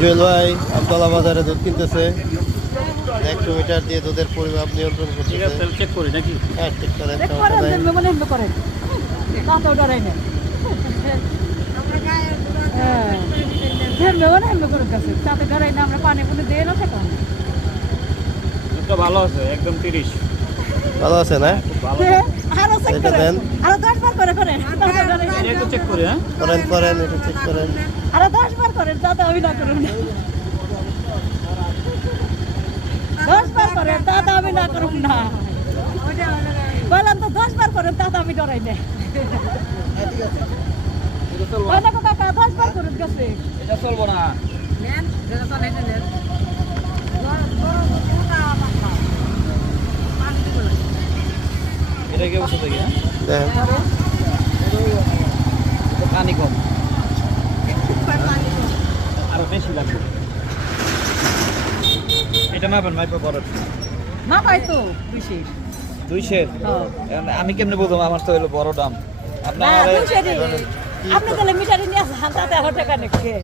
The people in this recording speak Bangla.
জুয়েল ভাই আমতলা বাজারে দুধ কিনতেছে। 100 মিটার দিয়ে দুধের পরিমাপ নিয়ন্ত্রণ করতেছে। চেক করি নাকি? হ্যাঁ, ঠিক করেন। দুধটা ভালো আছে, একদম 30। ভালো আছে না? এটা দেন। একটু চেক করি। হ্যাঁ, করেন এটা চেক করেন। আরো 10 বার করেন, তাতে আমি না করুন। 10 বার করেন, তাতে আমি না করুন না। বলেন তো 10 বার করেন, তাতে আমি ডরাই না। বলেন তো কাকা 10 বার করেন গেছে। এটা চলবো না। এটা কি অবস্থা থেকে? দেখেন পানি কম, আরো বেশি লাগবে। এটা মাপেন, মাইপে পরে না পাই তো বেশি। 200। আমি কেমনে বলবো? আমার তো হলো বড় দাম। না, আপনার 200 আপনি তাহলে মিটারে নিয়ে আসেন, তাতে 100 টাকা নেবে।